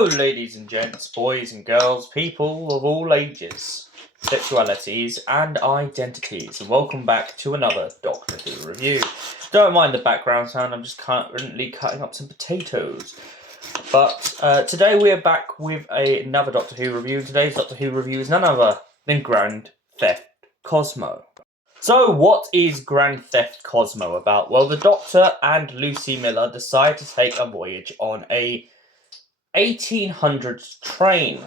Hello, ladies and gents, boys and girls, people of all ages, sexualities, and identities. Welcome back to another Doctor Who review. Don't mind the background sound, I'm just currently cutting up some potatoes. But today we are back with another Doctor Who review. Today's Doctor Who review is none other than Grand Theft Cosmo. So, what is Grand Theft Cosmo about? Well, the Doctor and Lucie Miller decide to take a voyage on a 1800s train.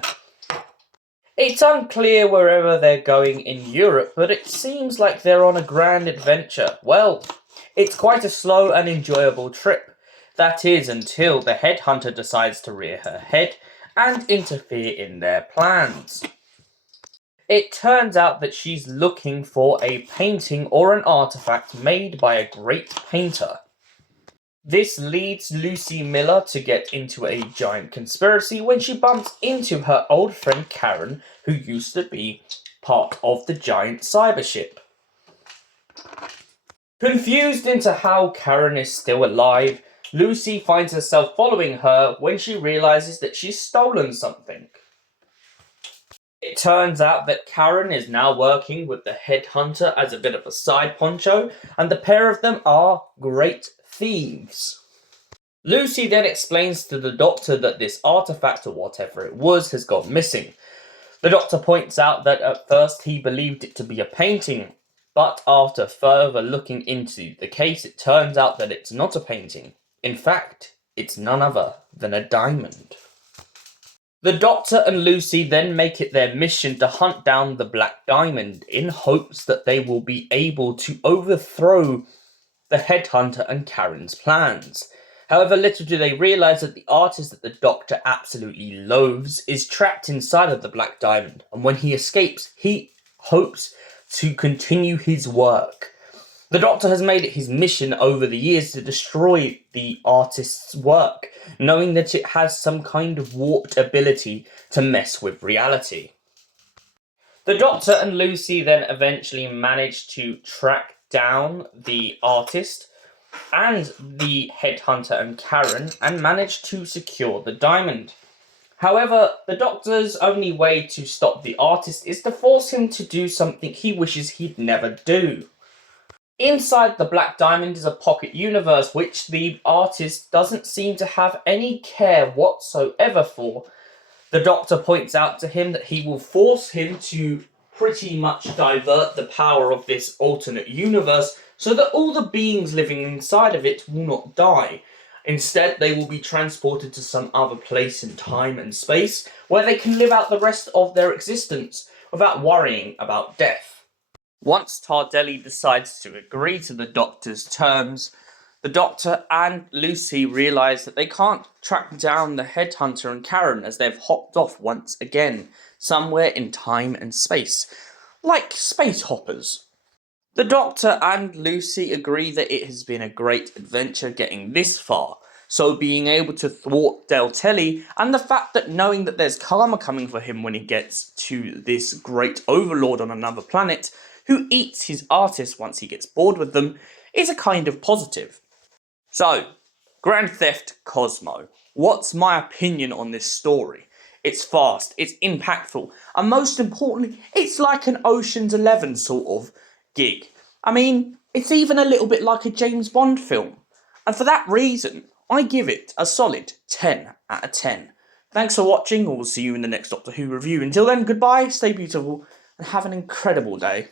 It's unclear wherever they're going in Europe, but it seems like they're on a grand adventure. Well, it's quite a slow and enjoyable trip. That is, until the headhunter decides to rear her head and interfere in their plans. It turns out that she's looking for a painting or an artifact made by a great painter. This leads Lucie Miller to get into a giant conspiracy when she bumps into her old friend Karen, who used to be part of the giant cyber ship. Confused into how Karen is still alive, Lucie finds herself following her when she realizes that she's stolen something. It turns out that Karen is now working with the headhunter as a bit of a side poncho, and the pair of them are great thieves. Lucie then explains to the Doctor that this artifact, or whatever it was, has gone missing. The Doctor points out that at first he believed it to be a painting, but after further looking into the case, it turns out that it's not a painting. In fact, it's none other than a diamond. The Doctor and Lucie then make it their mission to hunt down the Black Diamond in hopes that they will be able to overthrow the headhunter and Karen's plans. However, little do they realise that the artist that the Doctor absolutely loathes is trapped inside of the Black Diamond, and when he escapes, he hopes to continue his work. The Doctor has made it his mission over the years to destroy the artist's work, knowing that it has some kind of warped ability to mess with reality. The Doctor and Lucie then eventually manage to track down the artist and the headhunter and Karen and manage to secure the diamond. However, the Doctor's only way to stop the artist is to force him to do something he wishes he'd never do. Inside the Black Diamond is a pocket universe which the artist doesn't seem to have any care whatsoever for. The Doctor points out to him that he will force him to pretty much divert the power of this alternate universe so that all the beings living inside of it will not die. Instead, they will be transported to some other place in time and space where they can live out the rest of their existence without worrying about death. Once Tardelli decides to agree to the Doctor's terms, the Doctor and Lucie realise that they can't track down the headhunter and Karen as they've hopped off once again, somewhere in time and space, like space hoppers. The Doctor and Lucie agree that it has been a great adventure getting this far, so being able to thwart Deltelli and the fact that knowing that there's karma coming for him when he gets to this great overlord on another planet, who eats his artists once he gets bored with them, is a kind of positive. So, Grand Theft Cosmo. What's my opinion on this story? It's fast, it's impactful, and most importantly, it's like an Ocean's 11 sort of gig. I mean, it's even a little bit like a James Bond film. And for that reason, I give it a solid 10 out of 10. Thanks for watching, and we'll see you in the next Doctor Who review. Until then, goodbye, stay beautiful, and have an incredible day.